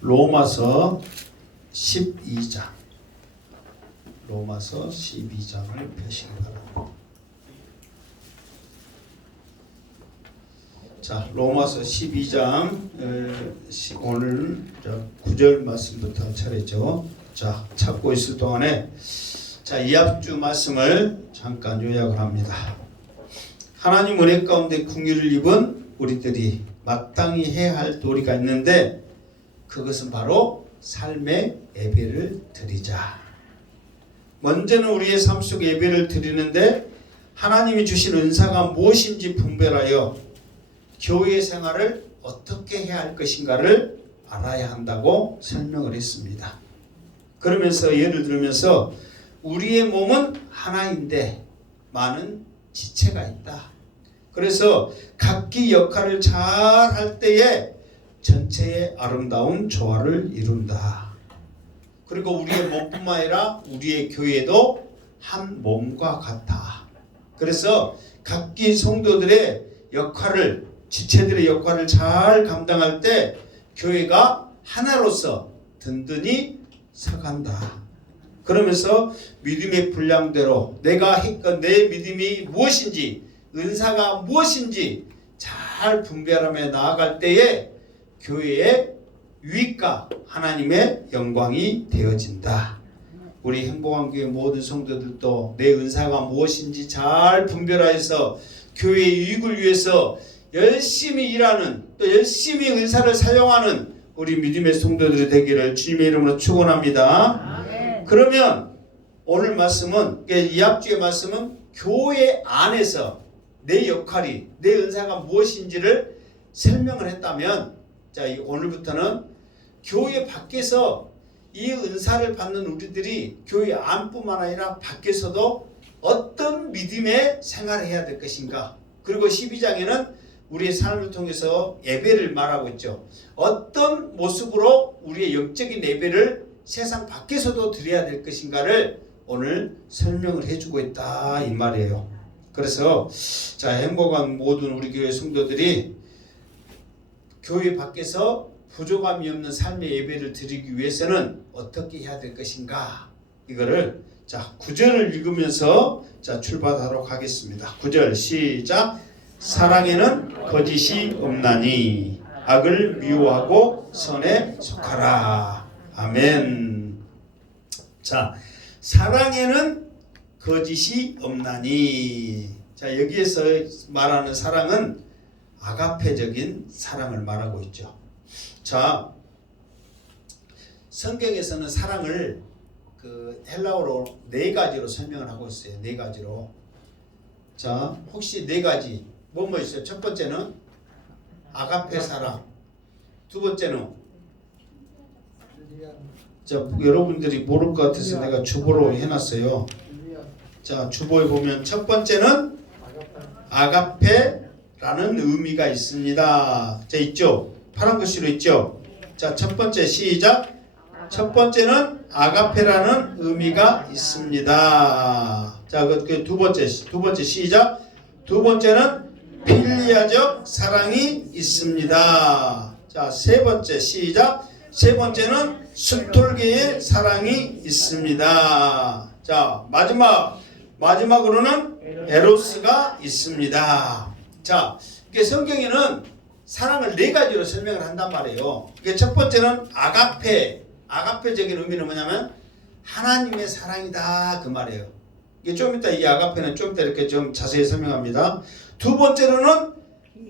로마서 12장. 로마서 12장을 펴시기 바랍니다. 자, 로마서 12장 오늘 9절 말씀부터 차례죠. 자, 찾고 있을 동안에 이 앞주 말씀을 잠깐 요약을 합니다. 하나님 은혜 가운데 긍휼을 입은 우리들이 마땅히 해야 할 도리가 있는데 그것은 바로 삶의 예배를 드리자. 먼저는 우리의 삶 속에 예배를 드리는데 하나님이 주신 은사가 무엇인지 분별하여 교회 생활을 어떻게 해야 할 것인가를 알아야 한다고 설명을 했습니다. 그러면서 예를 들면서 우리의 몸은 하나인데 많은 지체가 있다. 그래서 각기 역할을 잘 할 때에 전체의 아름다운 조화를 이룬다. 그리고 우리의 몸뿐만 아니라 우리의 교회도 한 몸과 같다. 그래서 각기 성도들의 역할을, 지체들의 역할을 잘 감당할 때 교회가 하나로서 든든히 서간다. 그러면서 믿음의 분량대로 내가 내 믿음이 무엇인지, 은사가 무엇인지 잘 분별하며 나아갈 때에 교회의 유익과 하나님의 영광이 되어진다. 우리 행복한 교회 모든 성도들도 내 은사가 무엇인지 잘 분별하여서 교회의 유익을 위해서 열심히 일하는, 또 열심히 은사를 사용하는 우리 믿음의 성도들이 되기를 주님의 이름으로 축원합니다. 그러면 오늘 말씀은, 이 앞주의 말씀은 교회 안에서 내 역할이, 내 은사가 무엇인지를 설명을 했다면, 오늘부터는 교회 밖에서 이 은사를 받는 우리들이 교회 안뿐만 아니라 밖에서도 어떤 믿음의 생활을 해야 될 것인가. 그리고 12장에는 우리의 삶을 통해서 예배를 말하고 있죠. 어떤 모습으로 우리의 영적인 예배를 세상 밖에서도 드려야 될 것인가를 오늘 설명을 해주고 있다 이 말이에요. 그래서 행복한 모든 우리 교회 성도들이 교회 밖에서 부족함이 없는 삶의 예배를 드리기 위해서는 어떻게 해야 될 것인가, 이거를 9절을 읽으면서 출발하도록 하겠습니다. 9절 시작. 사랑에는 거짓이 없나니 악을 미워하고 선에 속하라. 아멘. 사랑에는 거짓이 없나니. 여기에서 말하는 사랑은 아가페적인 사랑을 말하고 있죠. 성경에서는 사랑을 헬라어로 4가지로 설명을 하고 있어요. 4가지로. 혹시 4가지 뭐 있어요? 첫 번째는 아가페 사랑. 두 번째는 여러분들이 모를 것 같아서 내가 주보로 해놨어요. 주보에 보면 첫 번째는 아가페라는 의미가 있습니다. 있죠? 파란 글씨로 있죠? 첫 번째 시작. 첫 번째는 아가페라는 의미가 있습니다. 두 번째 시작. 두 번째는 필리아적 사랑이 있습니다. 세 번째 시작. 세 번째는 스톨게의 사랑이 있습니다. 마지막으로는 에로스가 있습니다. 성경에는 사랑을 4가지로 설명을 한단 말이에요. 첫 번째는 아가페적인 의미는 뭐냐면 하나님의 사랑이다 그 말이에요. 좀 이따 이 아가페는 좀 이따 이렇게 좀 자세히 설명합니다. 두 번째로는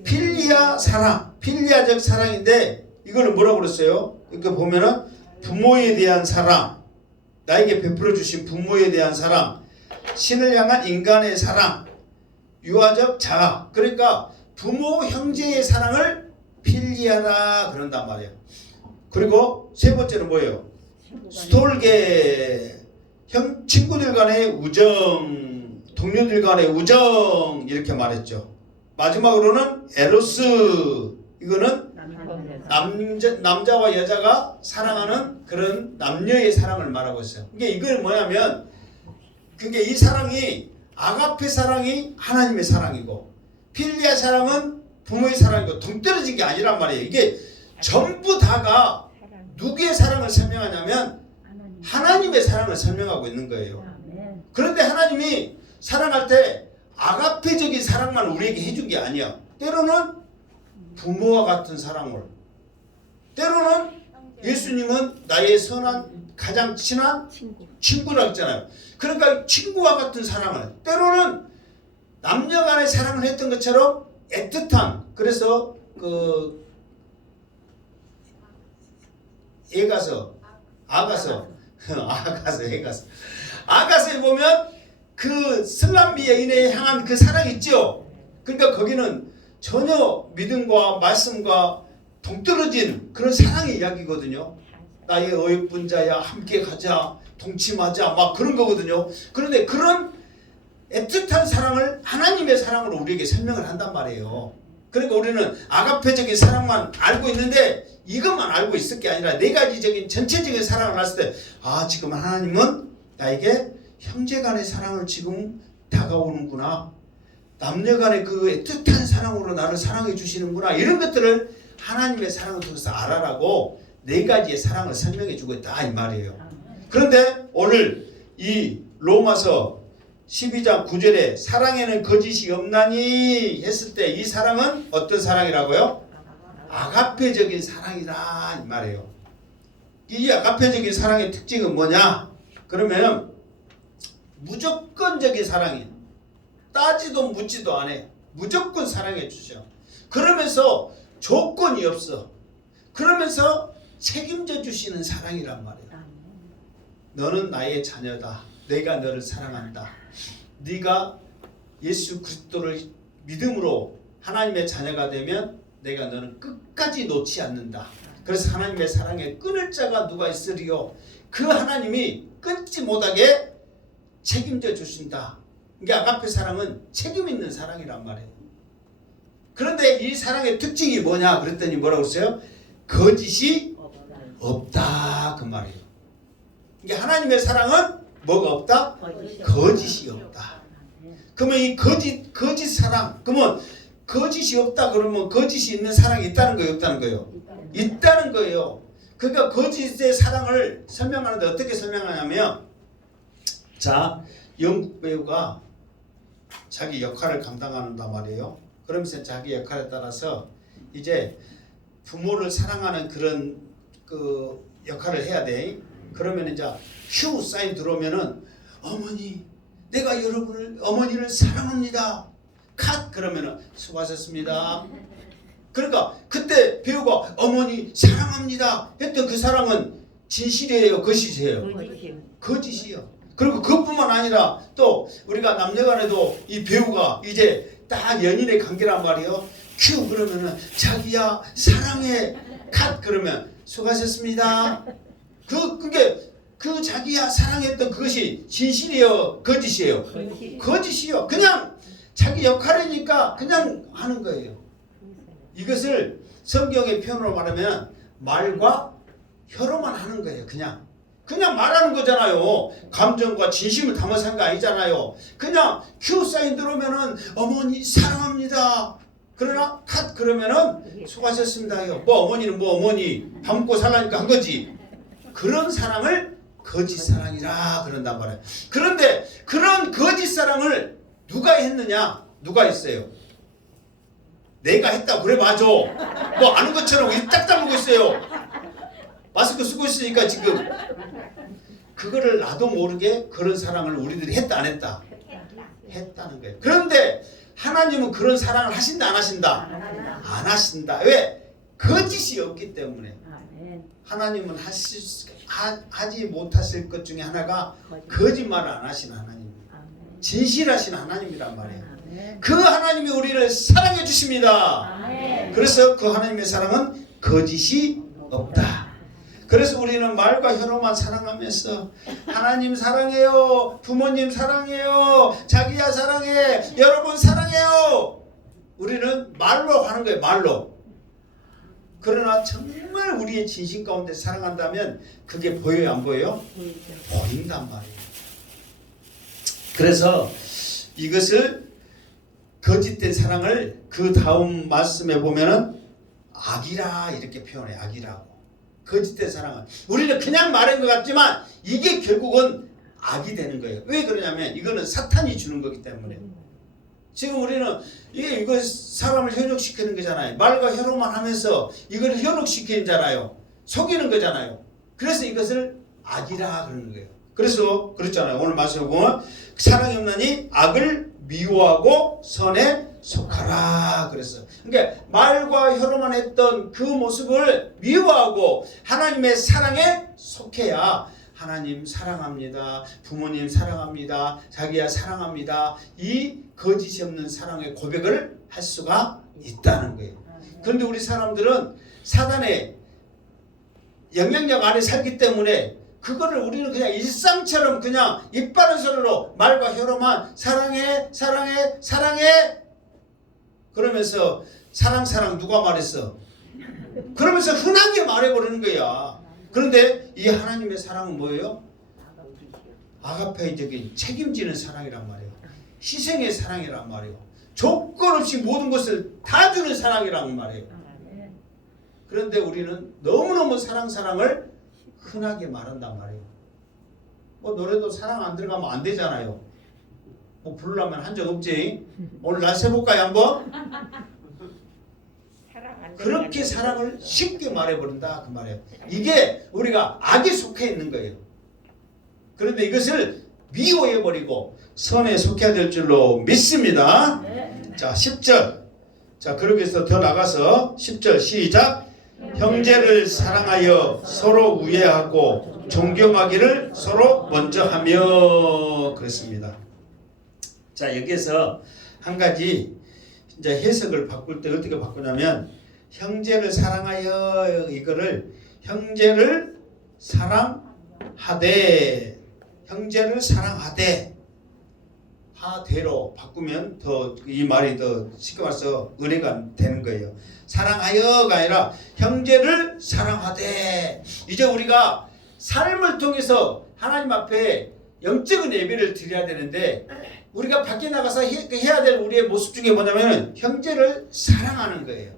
필리아 사랑, 필리아적 사랑인데 이거는 뭐라고 그랬어요? 이렇게 보면은 부모에 대한 사랑, 나에게 베풀어 주신 부모에 대한 사랑, 신을 향한 인간의 사랑, 유아적 자아. 그러니까 부모, 형제의 사랑을 필리아라 그런단 말이에요. 그리고 세 번째는 뭐예요? 스톨게, 친구들 간의 우정, 동료들 간의 우정, 이렇게 말했죠. 마지막으로는 에로스, 이거는 남자와 여자가 사랑하는 그런 남녀의 사랑을 말하고 있어요. 이건 뭐냐면, 이 사랑이, 아가페 사랑이 하나님의 사랑이고, 필리아 사랑은 부모의 사랑이고, 동떨어진 게 아니란 말이에요. 이게 전부 다가 누구의 사랑을 설명하냐면 하나님의 사랑을 설명하고 있는 거예요. 그런데 하나님이 사랑할 때 아가페적인 사랑만 우리에게 해준 게 아니야. 때로는 부모와 같은 사랑을, 때로는 예수님은 나의 선한 가장 친한 친구라고 했잖아요. 그러니까 친구와 같은 사랑을, 때로는 남녀 간의 사랑을 했던 것처럼 애틋한, 그래서 그 아가서에 보면 그 슬람비 여인에 향한 그 사랑이 있죠. 그러니까 거기는 전혀 믿음과 말씀과 동떨어진 그런 사랑의 이야기거든요. 나의 어여쁜 자야 함께 가자 동침하자 막 그런 거거든요. 그런데 그런 애틋한 사랑을 하나님의 사랑으로 우리에게 설명을 한단 말이에요. 그러니까 우리는 아가페적인 사랑만 알고 있는데 이것만 알고 있을 게 아니라 네 가지적인 전체적인 사랑을 알았을 때 지금 하나님은 나에게 형제간의 사랑을 지금 다가오는구나. 남녀간의 그 애틋한 사랑으로 나를 사랑해 주시는구나. 이런 것들을 하나님의 사랑을 통해서 알아라고 네 가지의 사랑을 설명해 주고 있다 이 말이에요. 그런데 오늘 이 로마서 12장 9절에 사랑에는 거짓이 없나니 했을 때 이 사랑은 어떤 사랑이라고요? 아가페적인 사랑이다 이 말이에요. 이 아가페적인 사랑의 특징은 뭐냐? 그러면 무조건적인 사랑이에요. 따지도 묻지도 않아요. 무조건 사랑해 주셔. 그러면서 조건이 없어. 그러면서 책임져 주시는 사랑이란 말이에요. 너는 나의 자녀다. 내가 너를 사랑한다. 네가 예수 그리스도를 믿음으로 하나님의 자녀가 되면 내가 너는 끝까지 놓지 않는다. 그래서 하나님의 사랑에 끊을 자가 누가 있으리요. 그 하나님이 끊지 못하게 책임져 주신다. 이게 아가페 사랑은 책임 있는 사랑이란 말이에요. 그런데 이 사랑의 특징이 뭐냐 그랬더니 뭐라고 했어요? 거짓이 없다 그 말이에요. 이게 하나님의 사랑은 뭐가 없다? 거짓이 없다. 그러면 이 거짓 사랑, 그러면 거짓이 없다 그러면 거짓이 있는 사랑이 있다는 거예요, 없다는 거예요? 있다는 거예요. 그러니까 거짓의 사랑을 설명하는데 어떻게 설명하냐면, 자, 영국 배우가 자기 역할을 감당한단 말이에요. 그러면서 자기 역할에 따라서 이제 부모를 사랑하는 그런 그 역할을 해야 돼. 그러면 이제 큐 사인 들어오면은 어머니, 내가 어머니를 사랑합니다. 컷 그러면은 수고하셨습니다. 그러니까 그때 배우가 어머니 사랑합니다 했던 그 사랑은 진실이에요, 거짓이에요? 거짓이요. 그리고 그것뿐만 아니라 또 우리가 남녀간에도 이 배우가 이제 딱 연인의 관계란 말이에요. 큐 그러면은 자기야 사랑해 컷 그러면 수고하셨습니다. 그게 그 자기야 사랑했던 그것이 진실이요, 거짓이에요? 거짓이요. 그냥 자기 역할이니까 그냥 하는 거예요. 이것을 성경의 표현으로 말하면 말과 혀로만 하는 거예요. 그냥 말하는 거잖아요. 감정과 진심을 담아서 한 거 아니잖아요. 그냥 큐 사인 들어오면은 어머니 사랑합니다. 그러나 컷 그러면은 수고하셨습니다. 뭐 어머니는 뭐 어머니 밥 먹고 살라니까 한 거지. 그런 사랑을 거짓 사랑이라 그런단 말이에요. 그런데 그런 거짓 사랑을 누가 했느냐? 누가 했어요? 내가 했다 그래 맞아. 뭐 아는 것처럼 딱 다물고 있어요. 마스크 쓰고 있으니까 지금 그거를 나도 모르게 그런 사랑을 우리들이 했다 안 했다? 했다는 거예요. 그런데 하나님은 그런 사랑을 하신다 안 하신다? 안 하신다. 왜? 거짓이 없기 때문에. 하나님은 하지 못하실 것 중에 하나가 거짓말을 안 하신 하나님, 진실하신 하나님이란 말이에요. 그 하나님이 우리를 사랑해 주십니다. 그래서 그 하나님의 사랑은 거짓이 없다. 그래서 우리는 말과 혀로만 사랑하면서 하나님 사랑해요, 부모님 사랑해요, 자기야 사랑해, 여러분 사랑해요. 우리는 말로 하는 거예요, 말로. 그러나 정말 우리의 진심 가운데 사랑한다면 그게 보여요, 안 보여요? 보인단 말이에요. 그래서 이것을 거짓된 사랑을 그 다음 말씀에 보면은 악이라 이렇게 표현해요. 악이라고. 거짓된 사랑을. 우리는 그냥 말한 것 같지만 이게 결국은 악이 되는 거예요. 왜 그러냐면 이거는 사탄이 주는 거기 때문에. 지금 우리는 이거 사람을 현혹시키는 거잖아요. 말과 혀로만 하면서 이걸 현혹시키잖아요. 속이는 거잖아요. 그래서 이것을 악이라 그러는 거예요. 그래서 그렇잖아요. 오늘 말씀에 보면 사랑이 없나니 악을 미워하고 선에 속하라 그랬어요. 그러니까 말과 혀로만 했던 그 모습을 미워하고 하나님의 사랑에 속해야 하나님 사랑합니다. 부모님 사랑합니다. 자기야 사랑합니다. 이 거짓이 없는 사랑의 고백을 할 수가 있다는 거예요. 그런데 우리 사람들은 사단의 영향력 아래 살기 때문에 그거를 우리는 그냥 일상처럼 그냥 입 바른 소리로 말과 혀로만 사랑해 사랑해 사랑해 그러면서 사랑 누가 말했어? 그러면서 흔하게 말해버리는 거야. 그런데 이 하나님의 사랑은 뭐예요? 아가페적인 책임지는 사랑이란 말이에요. 희생의 사랑이란 말이에요. 조건 없이 모든 것을 다 주는 사랑이란 말이에요. 그런데 우리는 너무너무 사랑을 흔하게 말한단 말이에요. 뭐 노래도 사랑 안 들어가면 안 되잖아요. 뭐 부르려면 한 적 없지. 오늘 날 세볼까요 한번? 그렇게 사랑을 쉽게 말해버린다 그 말이에요. 이게 우리가 악에 속해 있는 거예요. 그런데 이것을 미워해버리고 선에 속해야 될 줄로 믿습니다. 자 10절. 자 그러기 위해서 더 나가서 10절 시작. 형제를 사랑하여 서로 우애하고 존경하기를 서로 먼저 하며 그랬습니다. 자 여기에서 한 가지 이제 해석을 바꿀 때 어떻게 바꾸냐면 형제를 사랑하여 이거를 형제를 사랑하되 하대로 바꾸면 더 이 말이 더 쉽게 말해서 은혜가 되는 거예요. 사랑하여가 아니라 형제를 사랑하되. 이제 우리가 삶을 통해서 하나님 앞에 영적인 예배를 드려야 되는데 우리가 밖에 나가서 해야 될 우리의 모습 중에 뭐냐면 형제를 사랑하는 거예요.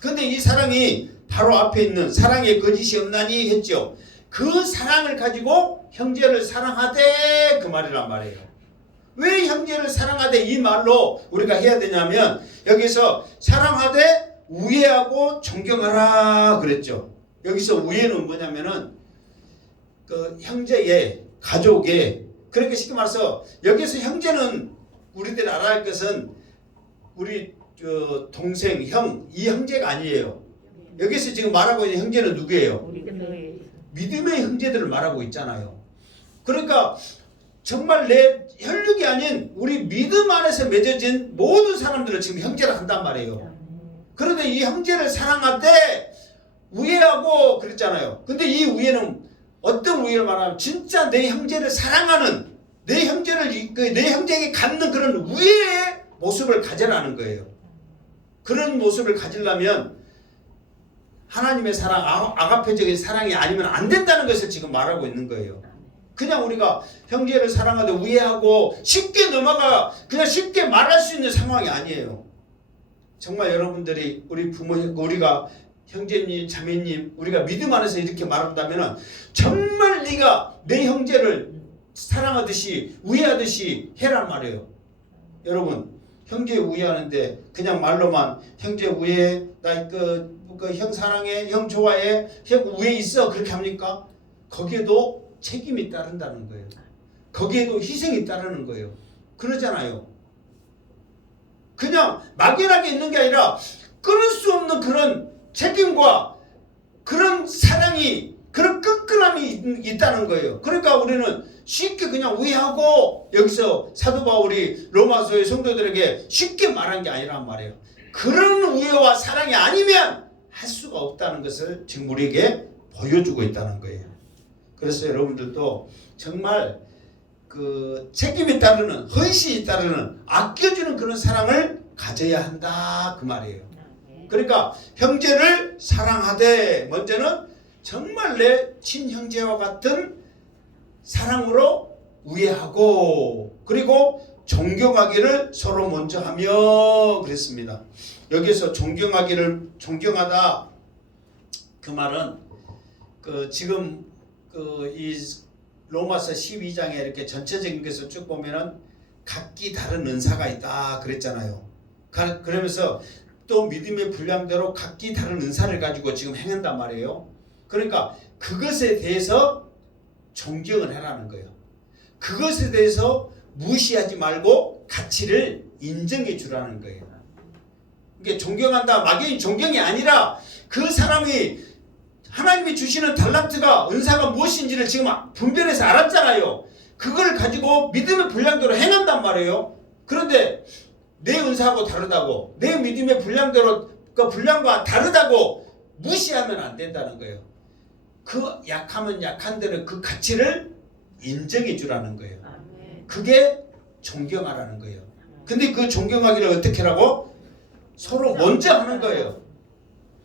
근데 이 사랑이 바로 앞에 있는 사랑의 거짓이 없나니 했죠. 그 사랑을 가지고 형제를 사랑하되 그 말이란 말이에요. 왜 형제를 사랑하되 이 말로 우리가 해야 되냐면 여기서 사랑하되 우애하고 존경하라 그랬죠. 여기서 우애는 뭐냐면은 그 형제의 가족의 그렇게 쉽게 말해서 여기서 형제는 우리들이 알아야 할 것은 우리 동생, 형 이 형제가 아니에요. 여기서 지금 말하고 있는 형제는 누구예요? 믿음의 형제들을 말하고 있잖아요. 그러니까 정말 내 혈육이 아닌 우리 믿음 안에서 맺어진 모든 사람들을 지금 형제를 한단 말이에요. 그런데 이 형제를 사랑하되 우애하고 그랬잖아요. 근데 이 우애는 어떤 우애를 말하면 진짜 내 형제를 사랑하는 내 형제에게 갖는 그런 우애의 모습을 가져라는 거예요. 그런 모습을 가지려면 하나님의 사랑, 아가페적인 사랑이 아니면 안 된다는 것을 지금 말하고 있는 거예요. 그냥 우리가 형제를 사랑하되 우애하고 쉽게 넘어가 그냥 쉽게 말할 수 있는 상황이 아니에요. 정말 여러분들이 우리 부모, 우리가 형제님, 자매님, 우리가 믿음 안에서 이렇게 말한다면 정말 네가 내 형제를 사랑하듯이 우애하듯이 해란 말이에요. 여러분 형제 우애하는데 그냥 말로만 형제 우애, 나 형 사랑해, 형 좋아해, 형 우애 있어 그렇게 합니까? 거기에도 책임이 따른다는 거예요. 거기에도 희생이 따르는 거예요. 그러잖아요. 그냥 막연하게 있는 게 아니라 끊을 수 없는 그런 책임과 그런 사랑이 그런 끈끈함이 있다는 거예요. 그러니까 우리는 쉽게 그냥 우애하고 여기서 사도 바울이 로마서의 성도들에게 쉽게 말한 게 아니란 말이에요. 그런 우애와 사랑이 아니면 할 수가 없다는 것을 지금 우리에게 보여주고 있다는 거예요. 그래서 여러분들도 정말 그 책임이 따르는 헌신이 따르는 아껴주는 그런 사랑을 가져야 한다 그 말이에요. 그러니까 형제를 사랑하되 먼저는 정말 내 친형제와 같은 사랑으로 우애하고 그리고 존경하기를 서로 먼저 하며 지금 이 로마서 12장에 이렇게 전체적인 것을 쭉 보면은 각기 다른 은사가 있다 그랬잖아요. 그러면서 또 믿음의 분량대로 각기 다른 은사를 가지고 지금 행한단 말이에요. 그러니까 그것에 대해서 존경을 해라는 거예요. 그것에 대해서 무시하지 말고 가치를 인정해 주라는 거예요. 이게 존경한다 막연히 존경이 아니라 그 사람이 하나님이 주시는 달란트가 은사가 무엇인지를 지금 분별해서 알았잖아요. 그걸 가지고 믿음의 분량대로 행한단 말이에요. 그런데 내 은사하고 다르다고, 내 믿음의 분량대로 그 분량과 다르다고 무시하면 안 된다는 거예요. 그 약하면 약한 대로 그 가치를 인정해 주라는 거예요. 그게 존경하라는 거예요. 근데 그 존경하기를 어떻게 하라고? 서로 먼저 하는 거예요.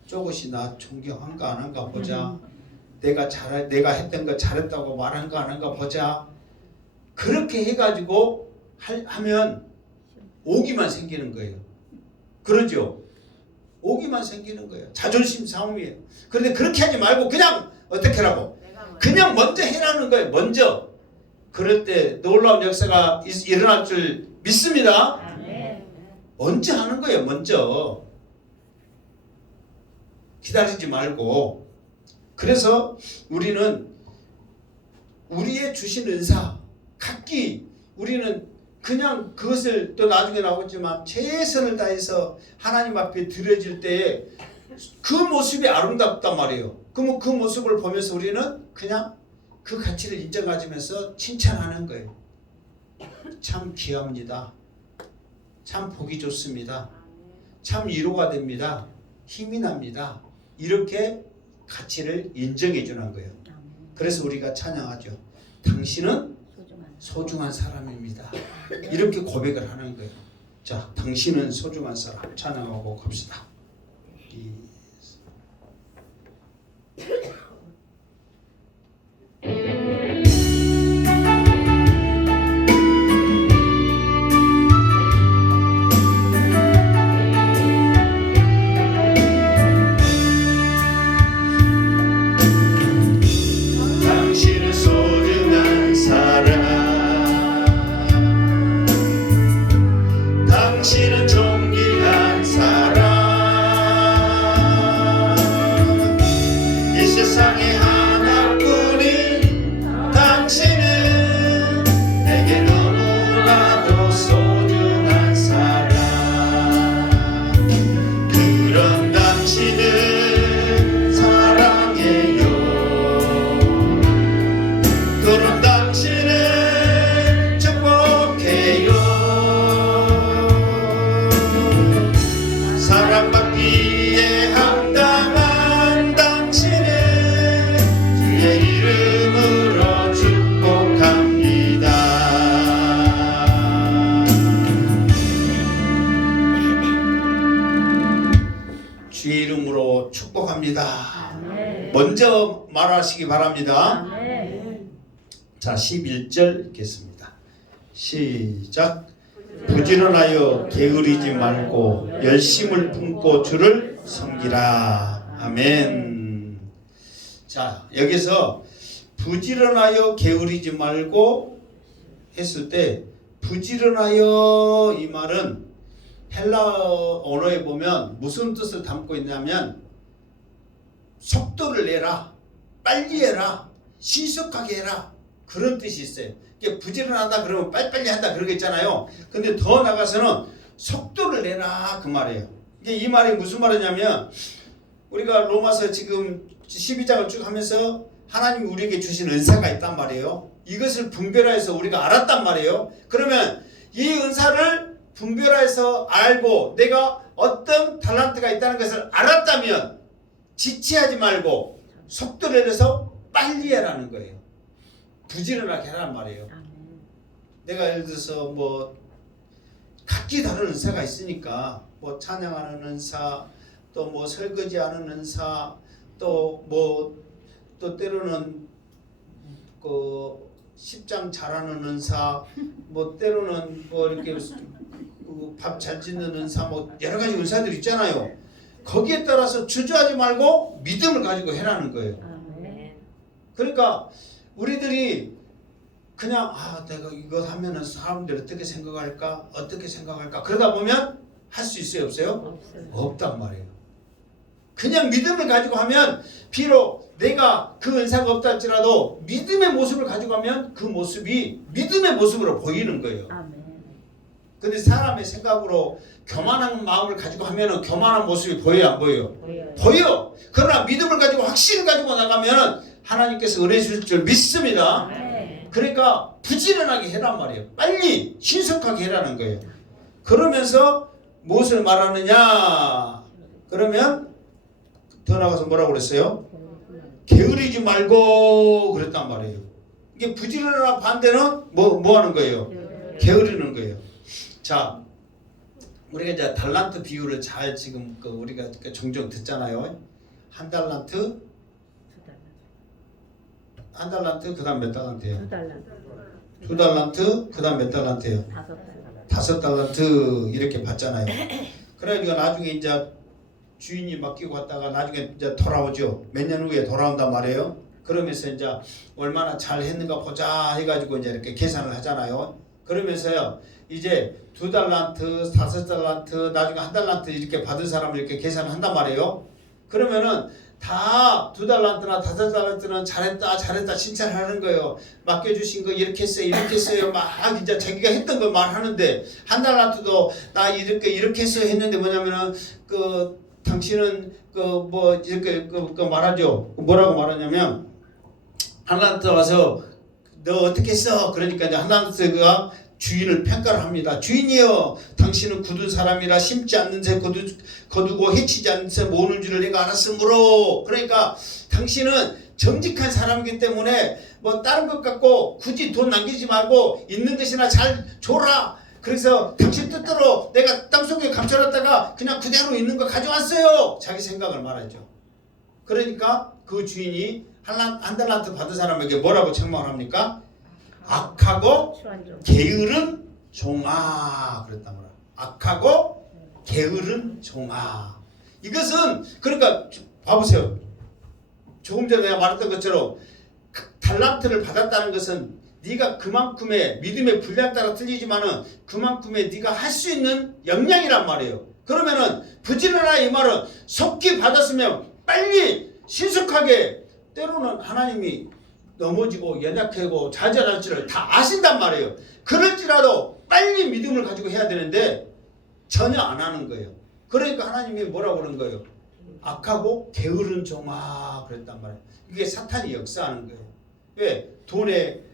저것이 나 존경한가 안 한가 보자. 내가 했던 거 잘했다고 말한가 안 한가 보자. 그렇게 해가지고 하면 오기만 생기는 거예요. 그러죠? 오기만 생기는 거예요. 자존심 싸움이에요. 그런데 그렇게 하지 말고 그냥 어떻게 하라고? 그냥 먼저 해라는 거예요. 먼저. 그럴 때 놀라운 역사가 일어날 줄 믿습니다. 먼저 하는 거예요. 먼저. 기다리지 말고. 그래서 우리는 우리의 주신 은사 각기 우리는 그냥 그것을 또 나중에 나오겠지만 최선을 다해서 하나님 앞에 드려질 때에 그 모습이 아름답단 말이에요. 그러면 그 모습을 보면서 우리는 그냥 그 가치를 인정하면서 칭찬하는 거예요. 참 귀합니다. 참 보기 좋습니다. 참 위로가 됩니다. 힘이 납니다. 이렇게 가치를 인정해 주는 거예요. 그래서 우리가 찬양하죠. 당신은 소중한 사람입니다. 이렇게 고백을 하는 거예요. 자, 당신은 소중한 사람 찬양하고 갑시다. 당신은 소중한 사람, 당신은 존귀한 사람, 이 세상에 하나뿐인 당신은 내게 너무나도 소중한 사람. 그런 당신은 사랑해요. 그런 당신을 축복해요. 사랑받기에 합당한 당신을 주의 이름으로 축복합니다. 주의 이름으로 축복합니다. 먼저 말하시기 바랍니다. 자, 11절 읽겠습니다. 시작. 부지런하여 게으르지 말고 열심을 품고 주를 섬기라. 아멘. 자, 여기서 부지런하여 게으르지 말고 했을 때 부지런하여 이 말은 헬라어 언어에 보면 무슨 뜻을 담고 있냐면 속도를 내라, 빨리 해라, 신속하게 해라, 그런 뜻이 있어요. 이게 부지런하다 그러면 빨리빨리 한다 그런 거 있잖아요. 근데 더 나가서는 속도를 내라 그 말이에요. 이게 이 말이 무슨 말이냐면 우리가 로마서 지금 12장을 쭉 하면서 하나님이 우리에게 주신 은사가 있단 말이에요. 이것을 분별해서 우리가 알았단 말이에요. 그러면 이 은사를 분별해서 알고 내가 어떤 달란트가 있다는 것을 알았다면 지체하지 말고 속도를 내서 빨리 해라는 거예요. 부지런하게 하란 말이에요. 내가 예를 들어서 뭐 각기 다른 은사가 있으니까 뭐 찬양하는 은사, 또 뭐 설거지하는 은사, 또 뭐 또 때로는 그 십장 잘하는 은사, 뭐 때로는 뭐 이렇게 밥 잘 짓는 은사, 뭐 여러 가지 은사들이 있잖아요. 거기에 따라서 주저하지 말고 믿음을 가지고 해라는 거예요. 그러니까 우리들이 그냥 내가 이거 하면은 사람들이 어떻게 생각할까 그러다 보면 할 수 있어요 없어요? 없단 말이에요. 그냥 믿음을 가지고 하면 비록 내가 그 은사가 없다 할지라도 믿음의 모습을 가지고 하면 그 모습이 믿음의 모습으로 보이는 거예요. 근데 사람의 생각으로 교만한 마음을 가지고 하면은 교만한 모습이 보여요 안 보여요? 보여. 그러나 믿음을 가지고 확신을 가지고 나가면 하나님께서 은혜 주실 줄 믿습니다. 그러니까 부지런하게 해란 말이에요. 빨리 신속하게 해라는 거예요. 그러면서 무엇을 말하느냐? 그러면 더 나가서 뭐라고 그랬어요? 게으르지 말고 그랬단 말이에요. 이게 부지런한 반대는 뭐 하는 거예요? 게으르는 거예요. 자, 우리가 이제 달란트 비유를 잘 지금 우리가 종종 듣잖아요. 한 달란트 그다음 몇 달란트예요? 두 달란트 그다음 몇 달란트예요? 5달란트 이렇게 받잖아요. 그러니까 나중에 이제 주인이 맡기고 갔다가 나중에 이제 돌아오죠. 몇 년 후에 돌아온단 말이에요. 그러면서 이제 얼마나 잘 했는가 보자 해가지고 이제 이렇게 계산을 하잖아요. 그러면서요 이제 2달란트, 5달란트, 나중에 1달란트 이렇게 받은 사람을 이렇게 계산을 한단 말이에요. 그러면은 다 2달란트나 5달란트는 잘했다 칭찬하는 거예요. 맡겨주신 거 이렇게 했어요 막 이제 자기가 했던 걸 말하는데 1달란트도 나 이렇게 했어요 했는데 뭐냐면은 당신은 이렇게 말하죠. 뭐라고 말하냐면 1달란트 와서 너 어떻게 했어? 그러니까 이제 1달란트가 주인을 평가를 합니다. 주인이여, 당신은 굳은 사람이라 심지 않는 새 거두고 해치지 않는 새 모으는 줄을 내가 알았으므로. 그러니까 당신은 정직한 사람이기 때문에 뭐 다른 것 갖고 굳이 돈 남기지 말고 있는 것이나 잘 줘라. 그래서 당신 뜻대로 내가 땅속에 감춰놨다가 그냥 그대로 있는 거 가져왔어요. 자기 생각을 말하죠. 그러니까 그 주인이 한 달란트 받은 사람에게 뭐라고 책망을 합니까? 악하고 게으른 종아 그랬단 말이야. 악하고 게으른 종아. 이것은 그러니까 봐보세요. 조금 전에 내가 말했던 것처럼 달란트를 받았다는 것은 네가 그만큼의 믿음의 분량 따라 틀리지만은 그만큼의 네가 할 수 있는 역량이란 말이에요. 그러면은 부지런하다 이 말은 속히 받았으면 빨리 신속하게, 때로는 하나님이 넘어지고 연약하고 좌절할지를 다 아신단 말이에요. 그럴지라도 빨리 믿음을 가지고 해야 되는데 전혀 안 하는 거예요. 그러니까 하나님이 뭐라고 그러는 거예요? 악하고 게으른 종아 그랬단 말이에요. 이게 사탄이 역사하는 거예요. 왜? 돈의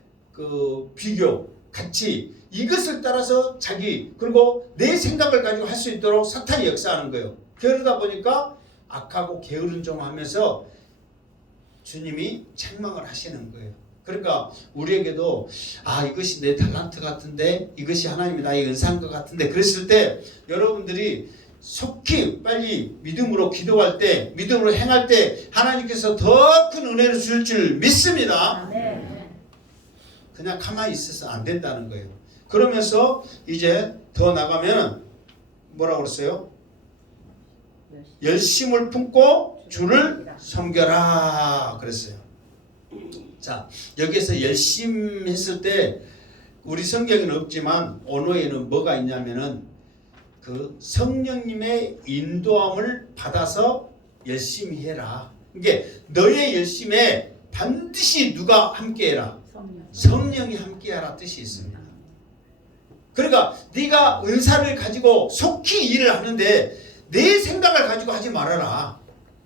비교, 가치 이것을 따라서 그리고 내 생각을 가지고 할 수 있도록 사탄이 역사하는 거예요. 그러다 보니까 악하고 게으른 종아 하면서 주님이 책망을 하시는 거예요. 그러니까 우리에게도 이것이 내 달란트 같은데, 이것이 하나님이 나의 은사인 것 같은데, 그랬을 때 여러분들이 속히 빨리 믿음으로 기도할 때, 믿음으로 행할 때 하나님께서 더 큰 은혜를 주실 줄 믿습니다. 그냥 가만히 있어서 안 된다는 거예요. 그러면서 이제 더 나가면 뭐라고 그랬어요? 열심을 품고 주를 섬겨라 그랬어요. 자, 여기에서 열심히 했을 때 우리 성경에는 없지만 언어에는 뭐가 있냐면은 그 성령님의 인도함을 받아서 열심히 해라. 이게 너의 열심에 반드시 누가 함께해라? 성령이 함께하라 뜻이 있습니다. 그러니까 네가 은사를 가지고 속히 일을 하는데 내 생각을 가지고 하지 말아라.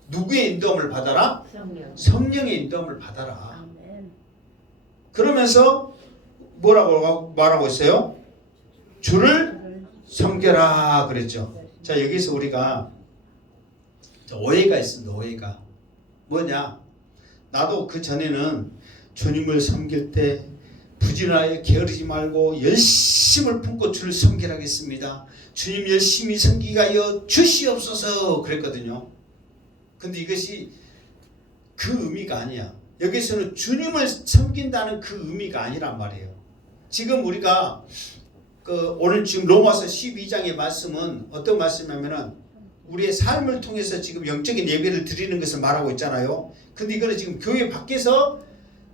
누구의 인도함을 받아라? 성령의 인도함을 받아라. 그러면서 뭐라고 말하고 있어요? 주를 섬겨라 그랬죠. 자, 여기서 우리가 오해가 있습니다. 오해가 뭐냐? 나도 그 전에는 주님을 섬길 때 부지런하게 게으르지 말고 열심을 품고 주를 섬기라겠습니다. 주님 열심히 섬기게 하여 주시옵소서 그랬거든요. 근데 이것이 그 의미가 아니야. 여기서는 주님을 섬긴다는 그 의미가 아니란 말이에요. 지금 우리가 오늘 지금 로마서 12장의 말씀은 어떤 말씀이냐면은 우리의 삶을 통해서 지금 영적인 예배를 드리는 것을 말하고 있잖아요. 근데 이거는 지금 교회 밖에서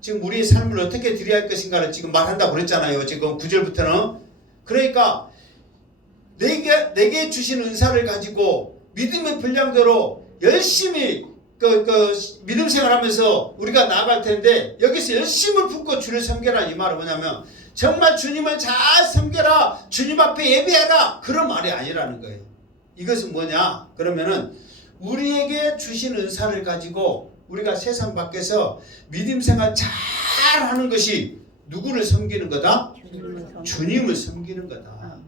지금 우리의 삶을 어떻게 드려야 할 것인가를 지금 말한다고 그랬잖아요. 지금 9절부터는. 그러니까 내게 주신 은사를 가지고 믿음의 분량대로 열심히 믿음 생활하면서 우리가 나아갈 텐데, 여기서 열심을 품고 주를 섬겨라 이 말은 뭐냐면 정말 주님을 잘 섬겨라, 주님 앞에 예배해라, 그런 말이 아니라는 거예요. 이것은 뭐냐 그러면은 우리에게 주신 은사를 가지고 우리가 세상 밖에서 믿음 생활 잘 하는 것이 누구를 섬기는 거다? 주님을 섬기는 거다.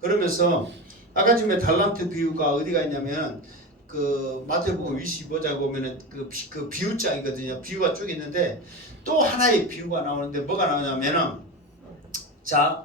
그러면서 아까 전에 달란트 비유가 어디가 있냐면 그 마태복음 25장 보면은 그 비유장이거든요. 비유가 쭉 있는데 또 하나의 비유가 나오는데 뭐가 나오냐면은, 자,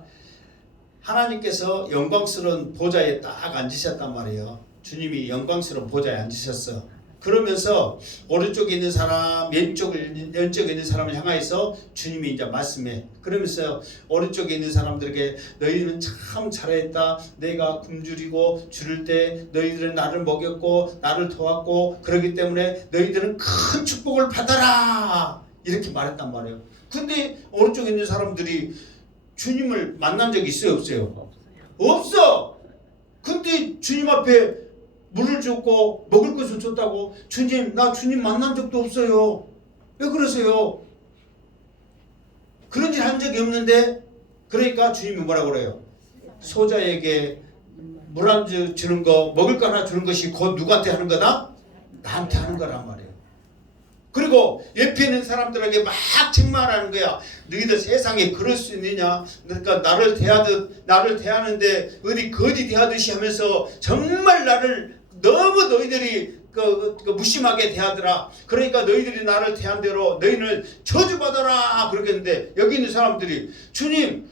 하나님께서 영광스러운 보좌에 딱 앉으셨단 말이에요. 주님이 영광스러운 보좌에 앉으셨어. 그러면서 오른쪽에 있는 사람, 왼쪽에 있는 사람을 향해서 주님이 이제 말씀해. 그러면서 오른쪽에 있는 사람들에게 너희는 참 잘했다. 내가 굶주리고 줄일 때 너희들은 나를 먹였고 나를 도왔고 그렇기 때문에 너희들은 큰 축복을 받아라. 이렇게 말했단 말이에요. 근데 오른쪽에 있는 사람들이 주님을 만난 적이 있어요, 없어요? 없어. 근데 주님 앞에 물을 줬고 먹을 것을 줬다고, 주님, 나 주님 만난 적도 없어요. 왜 그러세요? 그런 일 한 적이 없는데, 그러니까 주님이 뭐라고 그래요? 소자에게 물 한 줄 주는 거, 먹을 거 하나 주는 것이 곧 누구한테 하는 거다? 나한테 하는 거란 말이에요. 그리고 옆에 있는 사람들에게 막 책망하는 거야. 너희들 세상에 그럴 수 있느냐? 그러니까 나를 대하는데 어디 거지 대하듯이 하면서 정말 나를 너무 너희들이 무심하게 대하더라. 그러니까 너희들이 나를 대한 대로 너희는 저주받아라 그러겠는데, 여기 있는 사람들이 주님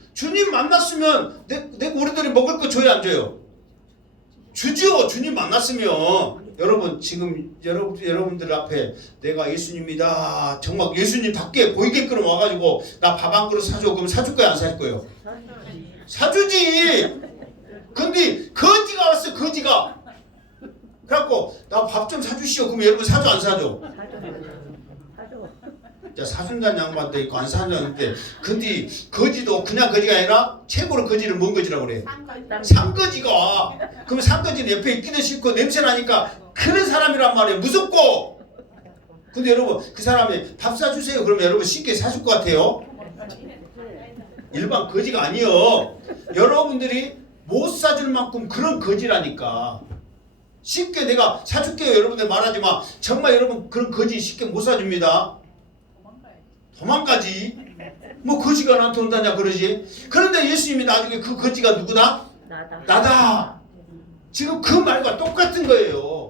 만났으면 내가 우리들이 먹을 거 줘야 안 줘요? 주죠. 주님 만났으면. 여러분, 지금 여러분들 앞에 내가 예수님이다, 정말 예수님답게 보이게끔 와가지고 나 밥 한 그릇 사줘. 그럼 사줄 거야, 안 사줄 거예요? 사주지. 근데 거지가 왔어, 거지가. 그래갖고 나 밥 좀 사주시오. 그럼 여러분 사줘, 안 사줘? 자, 사준다는 양반도 있고 안 사준다는데, 근데 거지도 그냥 거지가 아니라 최고로 거지를 뭔 거지라고 그래? 산거지가. 그러면 산거지는 옆에 있기도 싫고 냄새 나니까 그런 사람이란 말이에요. 무섭고. 근데 여러분, 그 사람이 밥 사주세요 그러면 여러분 쉽게 사줄 것 같아요? 일반 거지가 아니요. 여러분들이 못 사줄 만큼 그런 거지라니까. 쉽게 내가 사줄게요 여러분들 말하지 마. 정말 여러분 그런 거지 쉽게 못 사줍니다. 도망가지. 뭐 거지가 나한테 온다냐 그러지. 그런데 예수님이 나중에 그 거지가 누구다? 나다. 지금 그 말과 똑같은 거예요.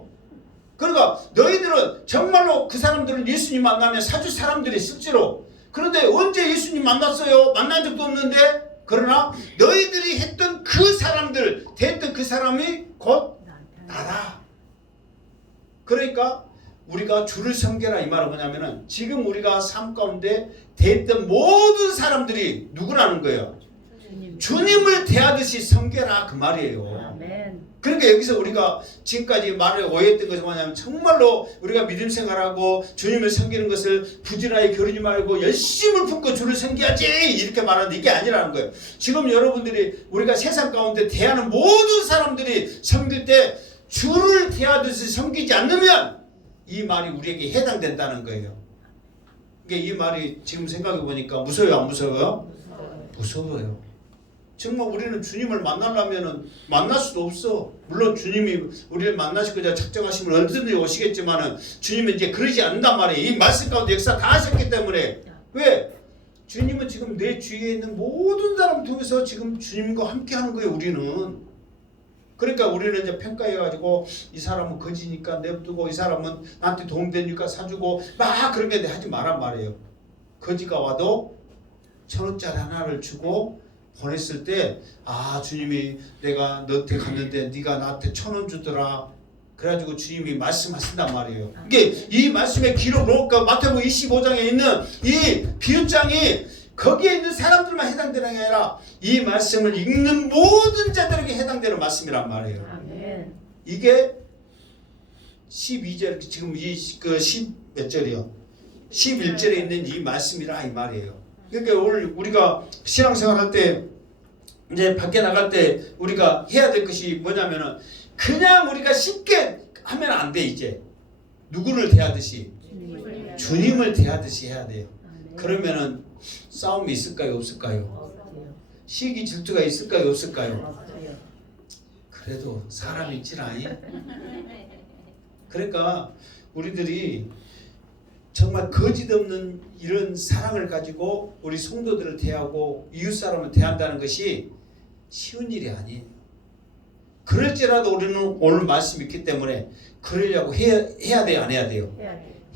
그러니까 너희들은 정말로 그 사람들은 예수님 만나면 사줄 사람들이 실제로. 그런데 언제 예수님 만났어요? 만난 적도 없는데. 그러나 너희들이 했던 그 사람들, 대했던 그 사람이 곧 나다. 그러니까 우리가 주를 섬겨라 이 말은 뭐냐면은, 지금 우리가 삶 가운데 대했던 모든 사람들이 누구라는 거예요? 주님을 대하듯이 섬겨라 그 말이에요. 아멘. 그러니까 여기서 우리가 지금까지 말을 오해했던 것이 뭐냐면, 정말로 우리가 믿음 생활하고 주님을 섬기는 것을 부지런히 겨루지 말고 열심을 품고 주를 섬겨야지 이렇게 말하는데, 이게 아니라는 거예요. 지금 여러분들이 우리가 세상 가운데 대하는 모든 사람들이 섬길 때 주를 대하듯이 섬기지 않으면 이 말이 우리에게 해당된다는 거예요. 이게 이 말이 지금 생각해 보니까 무서워요, 안 무서워요? 무서워요. 정말 우리는 주님을 만나려면은 만날 수도 없어. 물론 주님이 우리를 만나실 거자 작정하시면 언제든지 오시겠지만은 주님은 이제 그러지 않는단 말이에요. 이 말씀 가운데 역사 다 하셨기 때문에. 왜? 주님은 지금 내 주위에 있는 모든 사람을 통해서 지금 주님과 함께 하는 거예요, 우리는. 그러니까 우리는 이제 평가해가지고 이 사람은 거지니까 냅두고 이 사람은 나한테 도움되니까 사주고 막 그런 게 하지 말란 말이에요. 거지가 와도 1,000원짜리 하나를 주고 보냈을 때, 아, 주님이 내가 너한테 갔는데 네가 나한테 1,000원 주더라. 그래가지고 주님이 말씀하신단 말이에요. 이게 이 말씀의 기록으로, 그러니까 마태복음 25장에 있는 이 비유장이 거기에 있는 사람들만 해당되는 게 아니라 이 말씀을 읽는 모든 자들에게 해당되는 말씀이란 말이에요. 아멘. 이게 12절, 지금 이 그 10 몇 절이요? 11절에 있는 이 말씀이라 이 말이에요. 그러니까 오늘 우리가 신앙생활 할 때 이제 밖에 나갈 때 우리가 해야 될 것이 뭐냐면은 그냥 우리가 쉽게 하면 안 돼. 이제 누구를 대하듯이 주님을 대하듯이 해야 돼요. 그러면은 싸움이 있을까요? 없을까요? 시기 질투가 있을까요? 없을까요? 그래도 사람이 있지라니. 그러니까 우리들이 정말 거짓없는 이런 사랑을 가지고 우리 성도들을 대하고 이웃 사람을 대한다는 것이 쉬운 일이 아니에요. 그럴지라도 우리는 오늘 말씀이 있기 때문에 그러려고 해야 돼요? 안 해야 돼요?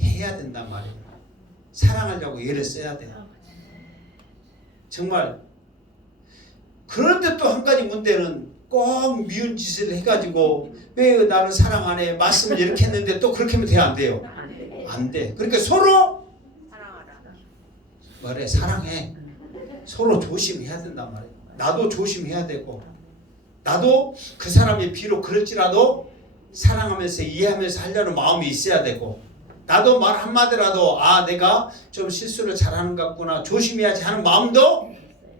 해야 된단 말이에요. 사랑하려고 애를 써야 돼요. 정말. 그런데 또 한 가지 문제는 꼭 미운 짓을 해가지고 왜 나를 사랑 안 해? 말씀을 이렇게 했는데 또 그렇게 하면 돼요? 안 돼요? 안 돼. 그러니까 서로 뭐래? 사랑해. 서로 조심해야 된단 말이에요. 나도 조심해야 되고 나도 그 사람이 비록 그럴지라도 사랑하면서 이해하면서 하려는 마음이 있어야 되고 나도 말 한마디라도 내가 좀 실수를 잘하는 것 같구나 조심해야지 하는 마음도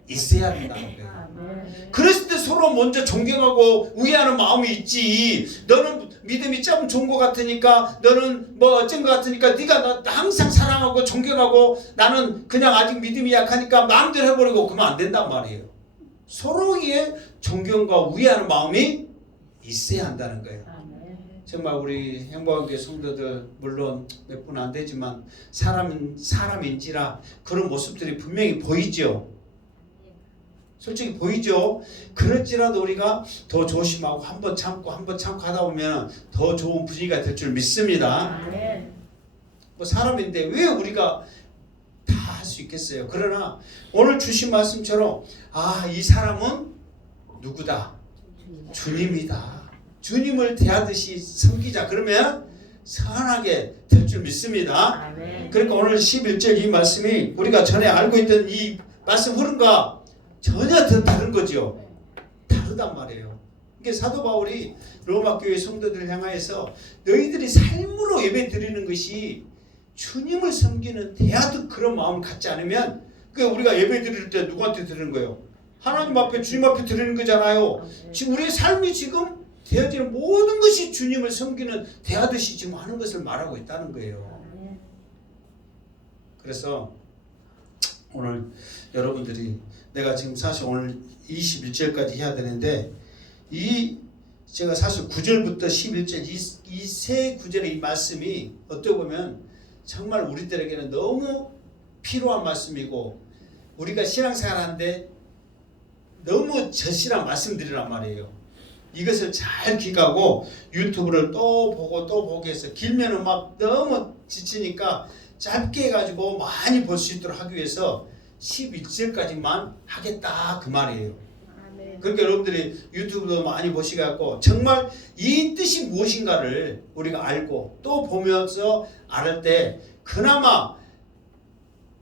있어야 된다는 거예요. 그랬을 때 서로 먼저 존경하고 우애하는 마음이 있지. 너는 믿음이 좀 좋은 것 같으니까 너는 뭐 어쩐 것 같으니까 네가 나 항상 사랑하고 존경하고 나는 그냥 아직 믿음이 약하니까 마음대로 해버리고 그러면 안 된단 말이에요. 서로의 존경과 우애하는 마음이 있어야 한다는 거예요. 정말 우리 행복하게 성도들 물론 몇 분 안 되지만 사람인지라 그런 모습들이 분명히 보이죠. 솔직히 보이죠. 그럴지라도 우리가 더 조심하고 한번 참고 하다 보면 더 좋은 분위기가 될 줄 믿습니다. 뭐 사람인데 왜 우리가 다 할 수 있겠어요. 그러나 오늘 주신 말씀처럼 이 사람은 누구다? 주님이다. 주님을 대하듯이 섬기자. 그러면 선하게 될 줄 믿습니다. 그러니까 오늘 11절 이 말씀이 우리가 전에 알고 있던 이 말씀 흐름과 전혀 더 다른 거죠. 다르단 말이에요. 이게 사도 바울이 로마 교회 성도들을 향하여서 너희들이 삶으로 예배 드리는 것이 주님을 섬기는 대하듯 그런 마음을 갖지 않으면 우리가 예배 드릴 때 누구한테 드리는 거예요? 하나님 앞에 주님 앞에 드리는 거잖아요. 지금 우리의 삶이 지금 되어지는 모든 것이 주님을 섬기는 대하듯이 지금 하는 것을 말하고 있다는 거예요. 그래서 오늘 여러분들이 내가 지금 사실 오늘 21절까지 해야 되는데 제가 사실 9절부터 11절 이 세 구절의 이 말씀이 어떻게 보면 정말 우리들에게는 너무 필요한 말씀이고 우리가 신앙생활 하는데 너무 절실한 말씀들이란 말이에요. 이것을 잘 기가고 유튜브를 또 보고 해서 길면은 막 너무 지치니까 짧게 해가지고 많이 볼 수 있도록 하기 위해서 11절까지만 하겠다 그 말이에요. 그러니까 여러분들이 유튜브도 많이 보시고 정말 이 뜻이 무엇인가를 우리가 알고 또 보면서 알을 때 그나마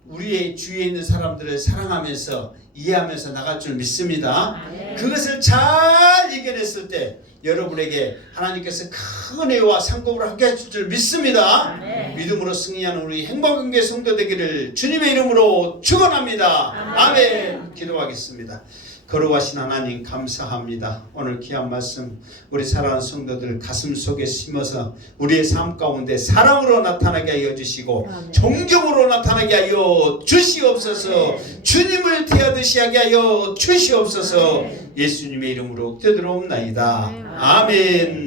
우리의 주위에 있는 사람들을 사랑하면서 이해하면서 나갈 줄 믿습니다. 그것을 잘 이겨냈을 때 여러분에게 하나님께서 큰 은혜와 상급을 하게 해줄 줄 믿습니다. 믿음으로 승리하는 우리 행복한교회 성도 되기를 주님의 이름으로 축원합니다. 아멘. 기도하겠습니다. 거룩하신 하나님 감사합니다. 오늘 귀한 말씀 우리 사랑하는 성도들 가슴 속에 심어서 우리의 삶 가운데 사랑으로 나타나게 하여 주시고 존경으로 나타나게 하여 주시옵소서. 주님을 대하듯이 하게 하여 주시옵소서. 예수님의 이름으로 기도드리옵나이다. 아멘.